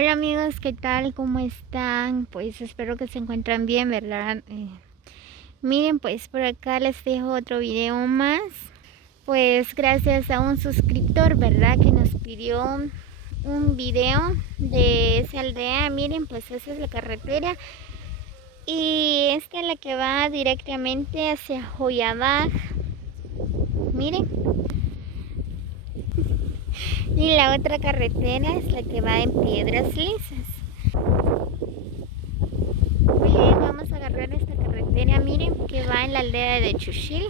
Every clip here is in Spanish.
Hola amigos, ¿qué tal? ¿Cómo están? Pues espero que se encuentran bien, ¿verdad? Miren, pues por acá les dejo otro video más. Pues gracias a un suscriptor, ¿verdad? Que nos pidió un video de esa aldea. Miren, pues esa es la carretera. Y esta es la que va directamente hacia Joyabaj. Miren. Y la otra carretera es la que va en Piedras Lisas. Muy bien, vamos a agarrar esta carretera, miren, que va en la aldea de Chuchil.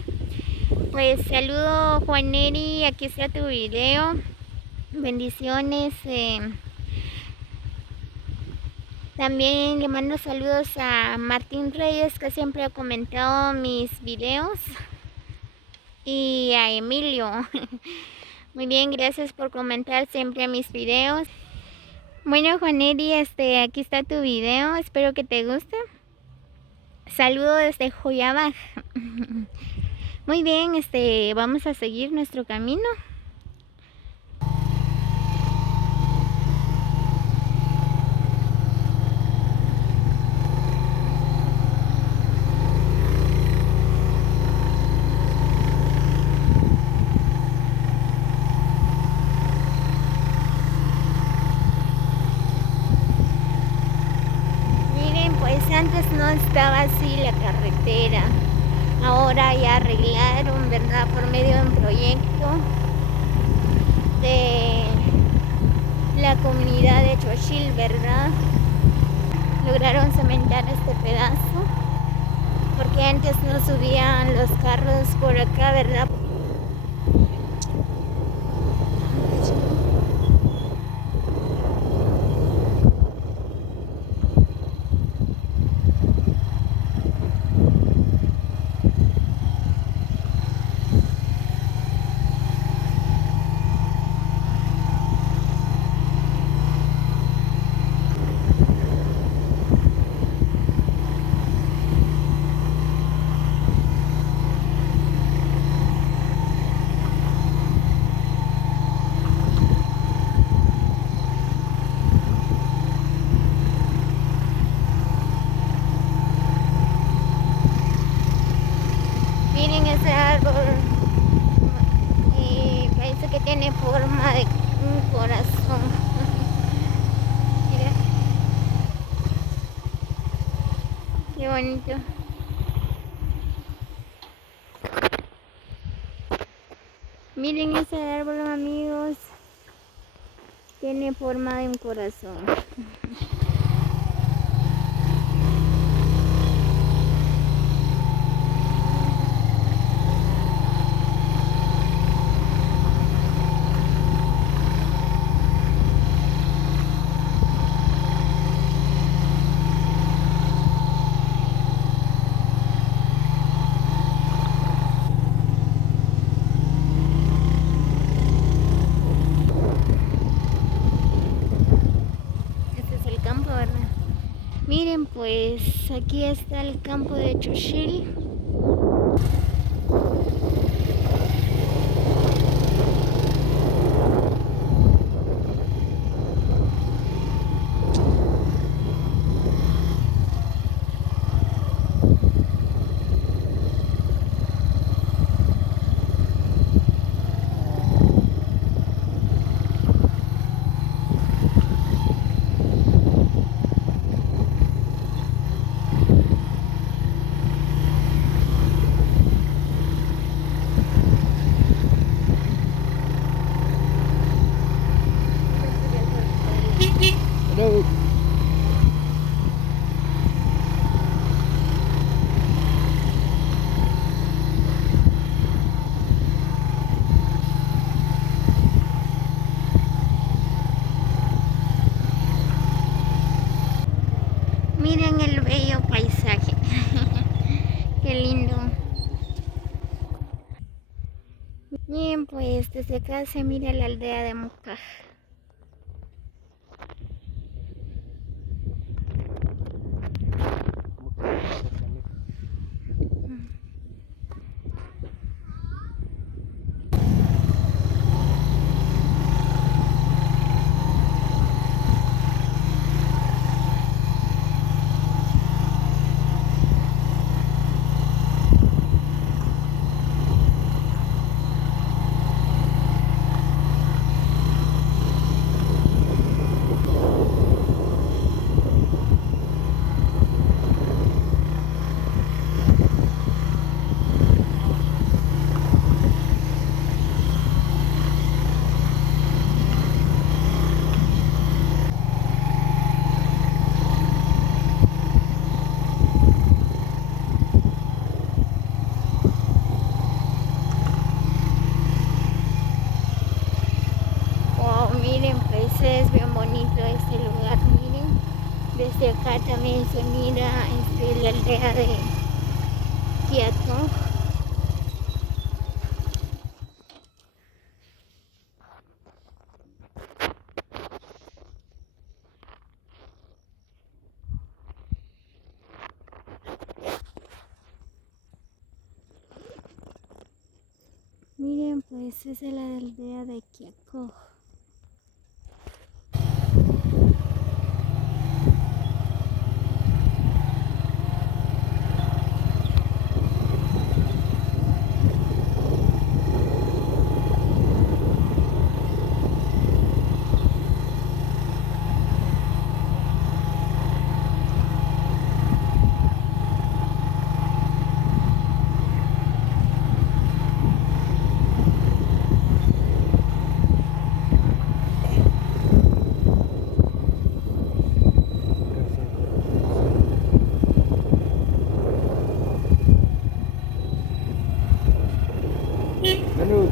Pues saludo Juan Neri, aquí está tu video. Bendiciones. También le mando saludos a Martín Reyes, que siempre ha comentado mis videos. Y a Emilio. Muy bien, gracias por comentar siempre mis videos. Bueno, Juan Neri, aquí está tu video, espero que te guste. Saludo desde Joyabaj. Muy bien, vamos a seguir nuestro camino. Miren, pues antes no estaba así la carretera. Ahora ya arreglaron, ¿verdad? Por medio de un proyecto de la comunidad de Chochil, ¿verdad? Lograron cementar este pedazo, porque antes no subían los carros por acá, ¿verdad? Miren ese árbol, parece que tiene forma de un corazón. Mira, qué bonito. Miren ese árbol, amigos, tiene forma de un corazón. Este es el campo, ¿verdad? Miren, pues aquí está el campo de Chuchil. Hello. Miren el bello paisaje. Qué lindo. Bien, pues desde acá se mira la aldea de Mucaj. Miren, pues es bien bonito este lugar, miren. Desde acá también se mira la aldea de Quiaco. Miren, pues esa es la aldea de Quiaco. Salud.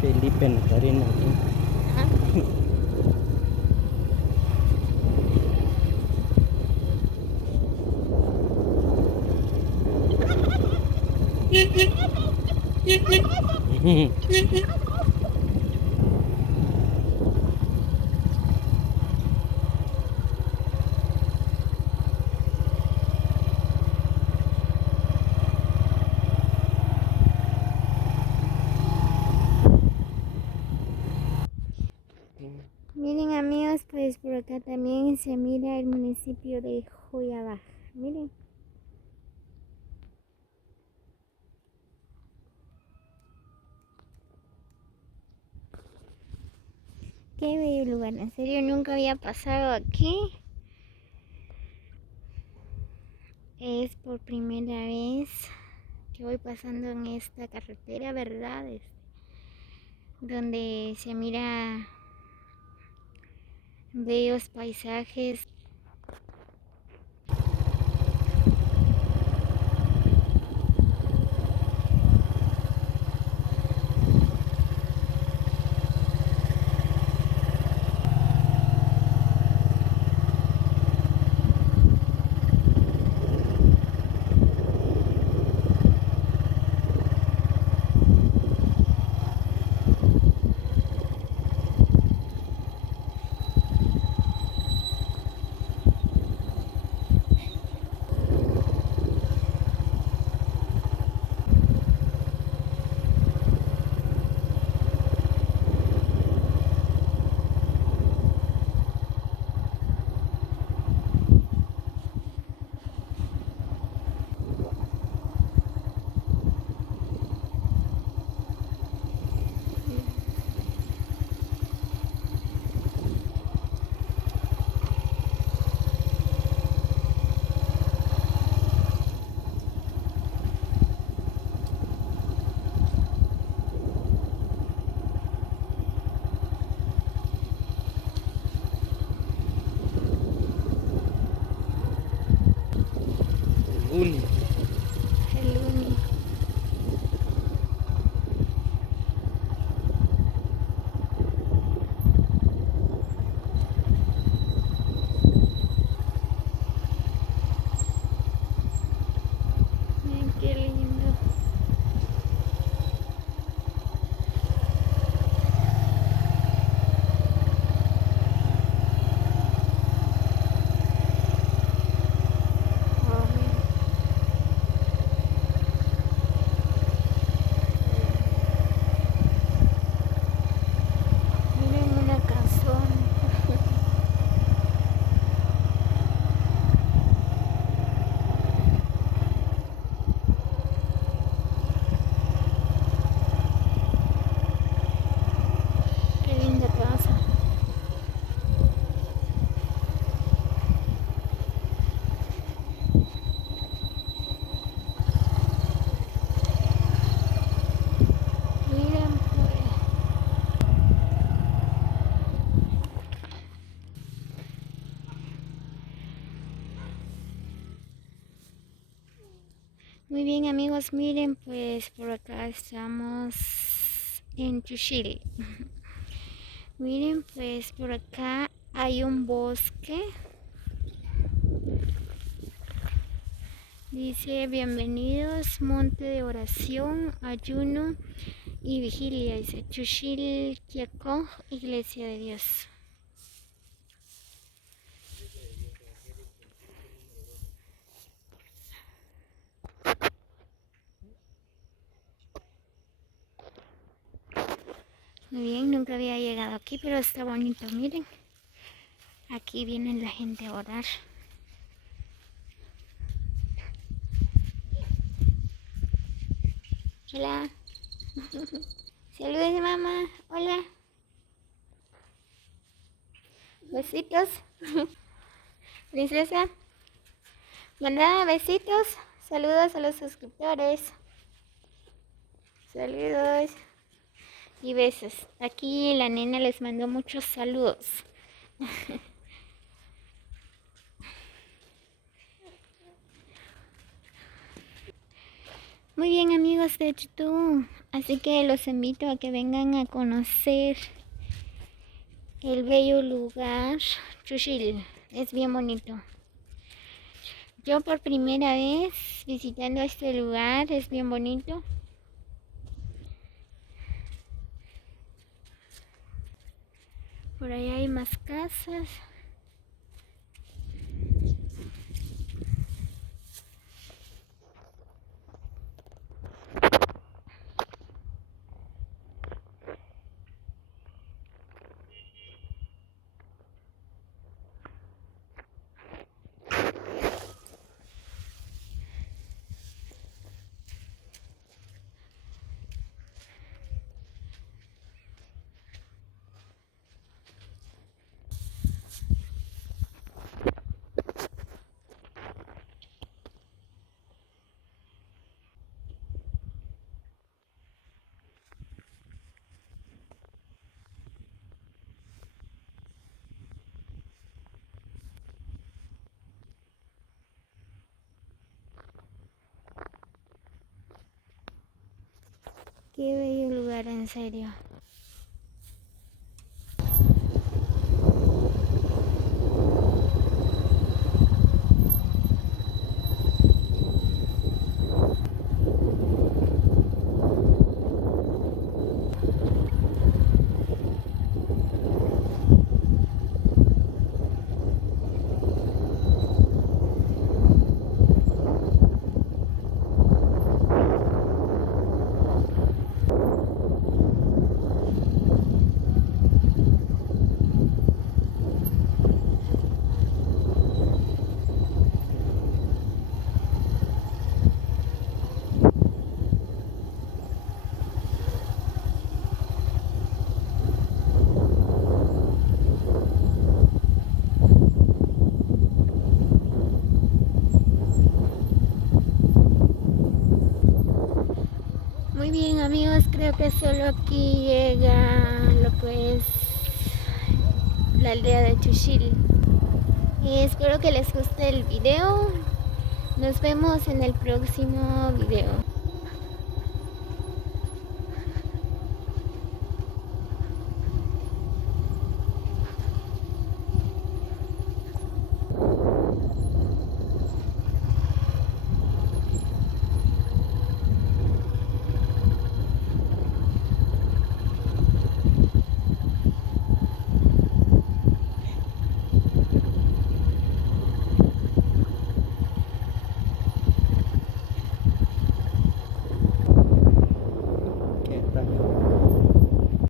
Felipe Natarena aquí. Miren amigos, pues por acá también se mira el municipio de Joya Baja. Miren. Qué bello lugar, en serio nunca había pasado aquí. Es por primera vez que voy pasando en esta carretera, ¿verdad? Donde se mira bellos paisajes. Muy bien amigos, miren pues por acá estamos en Chushil. Miren pues por acá hay un bosque. Dice bienvenidos, monte de oración, ayuno y vigilia. Dice Chushil Kiako, Iglesia de Dios. Muy bien, nunca había llegado aquí, pero está bonito, miren. Aquí viene la gente a orar. Hola. Saludos mamá. Hola. Besitos. Princesa. Manda besitos. Saludos a los suscriptores. Saludos. Y besos. Aquí la nena les mandó muchos saludos. Muy bien amigos de YouTube, así que los invito a que vengan a conocer el bello lugar Chushil, es bien bonito. Yo por primera vez visitando este lugar, es bien bonito. Por allá hay más casas. Qué bello lugar, en serio. Muy bien amigos, creo que solo aquí llega lo que es la aldea de Chushil. Y espero que les guste el video. Nos vemos en el próximo video.